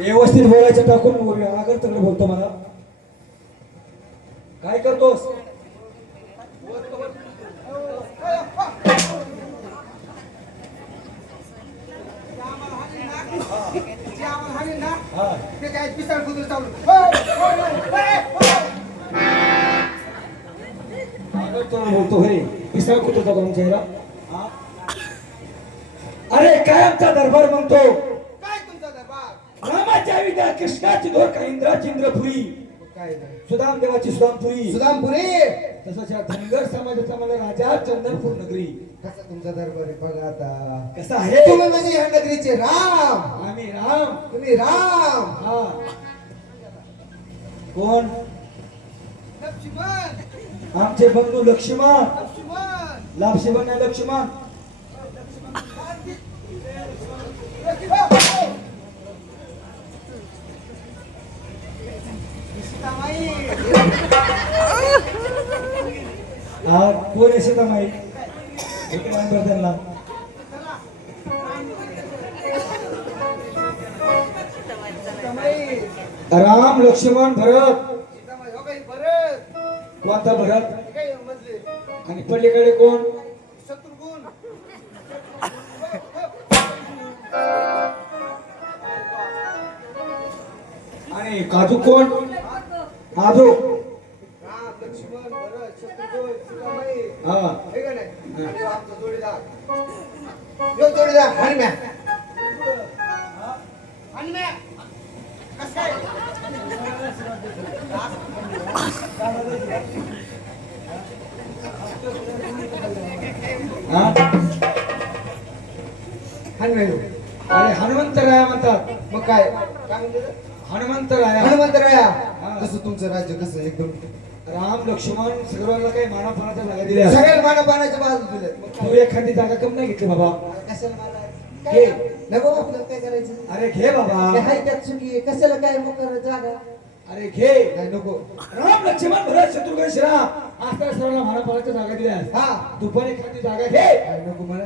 व्यवस्थित बोलायचं टाकून आगर तगड बोलतो मला. काय करतोस? जे ना, हा बोलतो. हे पिसाळ कुठं होता चेहरा हा? अरे काय आमचा दरबार म्हणतो? रामाच्या विद्या कृष्णाची धोर इंद्राची इंद्रपुरी काय झालं? सुदाम देवाची सुदामपुरी. सुदामपुरी! तसंच या धनगर समाजाचा मला राजा चंदनपूर नगरी. कसा तुमचा दरबार आहे बघा आता. कसा आहे? तुम्ही म्हणजे ह्या नगरीचे राम. आम्ही राम. तुम्ही राम. हा. कोण? लक्ष्मण. आमचे बंधू लक्ष्मण. लक्ष्मण. लक्ष्मण. हा कोण आहे सीतामाई माहीत आण बरं त्यांना. राम लक्ष्मण भरत सीतामाई भरत. कोणता भरत? आणि पलीकडे कोण? आणि काजू कोण? काजू राम हा. हे. का अरे हनुमंतराया म्हणतात. मग काय? काय म्हणते हनुमंतराया हनुमंतराया. कसं तुमचं राज्य कसं एकदम राम लक्ष्मण सर्वांना काही मानापणाच्या जागा दिल्या. सगळ्या माना पाण्याच्या बाजू दिले तू एखादी जागा कम नाही घेतली बाबा. कशाला मला घे. काय? नको आपल्याला काय करायचं? अरे घे बाबा. हाय त्यात चुकी आहे. कशाला काय मग जागा? अरे घे. काय नको. राम लक्ष्मण भरत शत्रुघ्न श्रा. आता सर्वांना मानापणाच्या जागा दिल्या. हा. तू पण एखादी जागा घे. काय नको मला.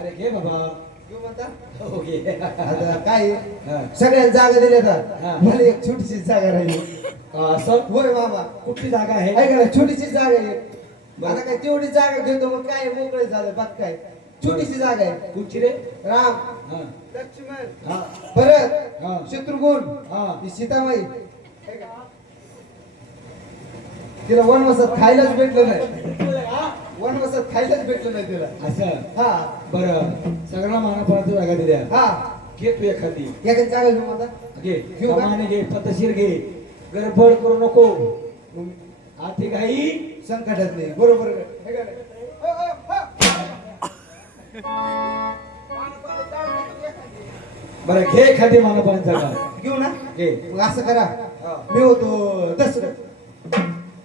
अरे घे बाबा. आता काय? हा. सगळ्या जागा दिल्या. तर? मला एक छोटीशी जागा राहिली. असं? होय बाबा. कुठली जागा आहे? ऐका ना छोटीशी जागा आहे. आता काय तेवढी जागा घेतो मग काय मोकळे झालं बाग काय. छोटीशी जागा आहे. कुठची रे? राम. लक्ष्मण. हा. हा. शत्रुघ्न. सीतामाई तिला वनवासात खायलाच भेटलं नाही. हा? वनवासात खायलाच भेटलं नाही तिला. असं? हा. बरं. सगळ्या मानापणाच्या जागा दिल्या. हा. घे तू एखादी. एखादी जागा घेऊ घे. घेऊ? कमाने घे पद्धतशीर घे. गडबड करू नको. आती घाई. संकटात नाही. बरोबर. हे? हो, हो. बरं घे एखादी मानापणाची जागा. घेऊ ना? घे. असं करा. मी होतो दशरथ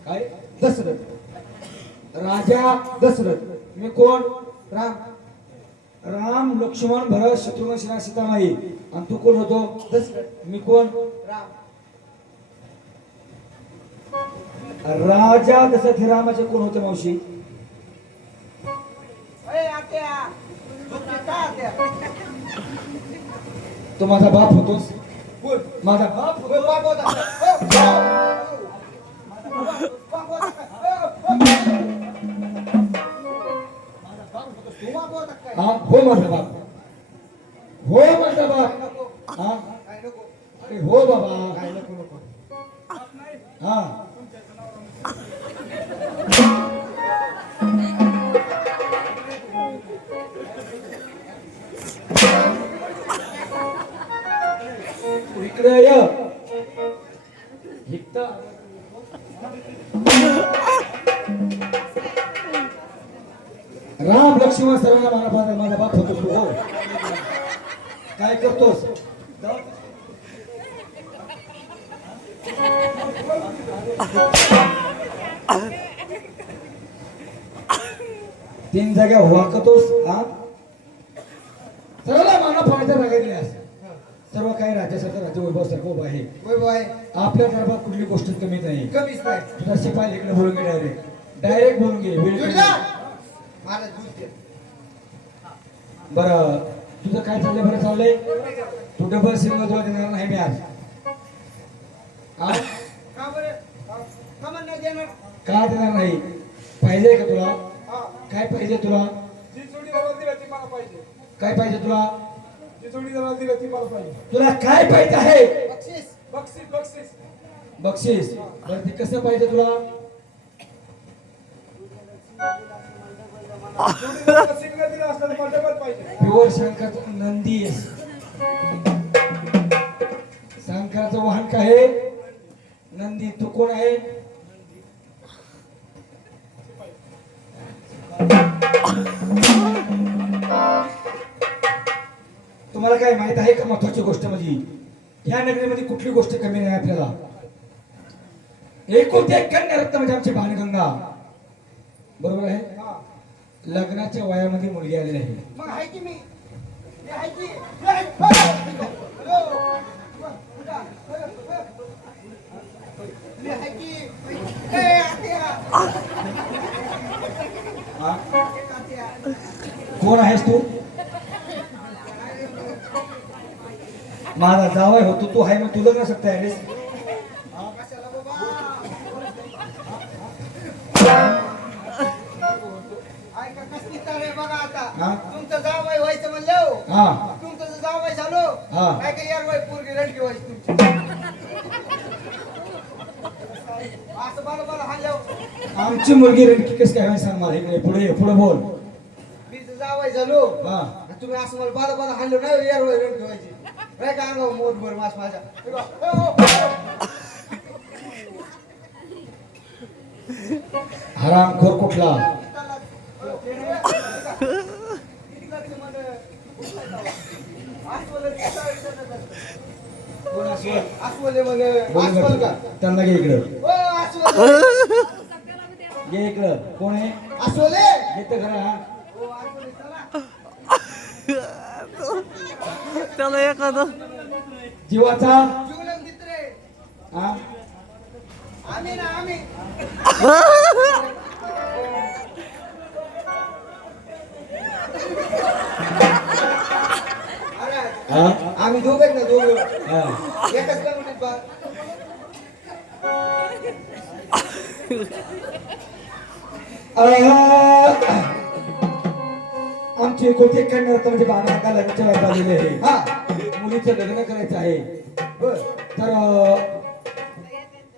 काय? दशरथ. राजा दशरथ. मी कोण? राम. राम लक्ष्मण भरत शत्रुघ्न श्री सीतामाई. आणि तू कोण होतो? दशरथ. मी कोण? राम. राजा दशरथ हे रामाचे कोण होते मावशी? तो माझा बाप होतोस माझा बाप बोल, बाप होता. हा हो माझा बाप. हो माझा बाप. हा. काय नको? अरे हो बाबा. काय नको नको? हा. इकडे ये. लक्ष्मण सर्वांना माझा father, माझा बाप होतो तू हो. काय करतोस? तीन जाग्या वाकतोस हा? सर्वांना माना पाण्याच्या जागा दिल्यास सर्व काही राज्यासारखं राज्य वैभव सारखं उभं आहे. वैभव आहे. आपल्या दरबार कुठली गोष्ट कमी नाही. कमीच नाही. तुझा शिपाई इकडे बोलून घे डायरेक्ट डायरेक्ट बोलून घे. बरं तुझं काय चाललंय? बरं चाललंय? तू डबल सिंगल तुला देणार नाही मी आज? का देणार? नाही? पाहिजे का तुला? काय पाहिजे तुला? काय पाहिजे तुला? तुला काय पाहिजे आहे? बक्षीस. बक्षीस बक्षीस. बक्षीस. बरं ते कसं पाहिजे तुला? प्युअर नंदी आहे. वाहन काय आहे? नंदी तू कोण आहे? तुम्हाला काय माहीत आहे का महत्वाची गोष्ट म्हणजे ह्या नगरीमध्ये कुठली गोष्ट कमी नाही आपल्याला? एकूण एक कन्यारत्न म्हणजे आमची भानगंगा. बरोबर आहे? लग्नाच्या वयामध्ये मुलगी आलेली आहे मग आहे की मी हे आहे की हे आहे. हॅलो. उठा. हे आहे की हे आत्या. हा? आत्या. कोण आहेस तू माझा जावय होतो तू आहे मग तुला कसं तयारीस बघा आता. हा? तुमचं जावई व्हायचं म्हणलं हा. तुमचं जर जावई झालो हा. काय काय यार बाई पोरगी व्हायची तुमची. असं हाणल्यावर आमची मुलगी रणकी कस काय सांग मला इकडे? पुढे पुढे बोल. मी जावई झालो हा. तुम्ही असं मला बाला बाला हाणलं नाही यार बाई रडकी व्हायची. काय का अंगावर मोठभर मास माझ्या? हे. हरामखोर कुठला कोण अस्वल? अस्वले म्हणे बोल अस्वल का बरं. त्यांना घे इकडं. घे इकडं. कोण आहे? अस्वले खरं हा चला त्याला एखादं. जीवाचा? हा? आम्ही ना आम्ही. आम्ही दोघं आहेत ना दोघं. हा. एकच कमिटीत बा. आमची म्हणजे बारा लग्नाच्या वयात आलेले आहे. हा. मुलीचं लग्न करायचं आहे. बर. तर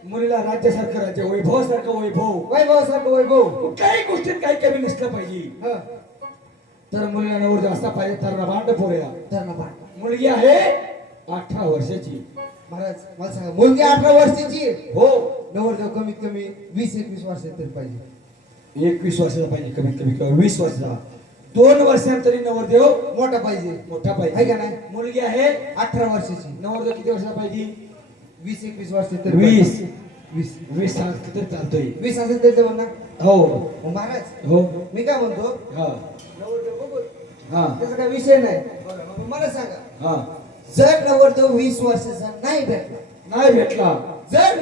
मुलीला राज्यासारखं राज्य वैभव. सारखं वैभव. वैभव सारखं वैभव कुठल्याही गोष्टीत काही कमी नसलं पाहिजे. हं. तर मुलीला नवर जास्त पाहिजे तर भांड पोऱ्या धर ना पाठ. मुलगी आहे अठरा वर्षाची. महाराज मला सांगा मुलगी अठरा वर्षाची? आहे. हो. नवरदेव कमीत कमी वीस एकवीस वर्षात तरी पाहिजे. एकवीस वर्षाचा पाहिजे कमीत कमी किंवा वीस वर्षाचा. दोन वर्षांतरी नवरदेव मोठा पाहिजे. मोठा आहे पाहिजे का नाही? मुलगी आहे अठरा वर्षाची. नवरदेव किती वर्षाचा पाहिजे? वीस एकवीस वर्षात तरी वीस. वीस. वीस तरी चालतोय? वीस असेल तरी जमणार हो. महाराज. हो. मी काय म्हणतो? हा. नवरदेव बघू हा. त्याचा काय विषय नाही. मला सांगा. जर नवरदेव वीस वर्षाचा नाही भेटला. नाही भेटला. जर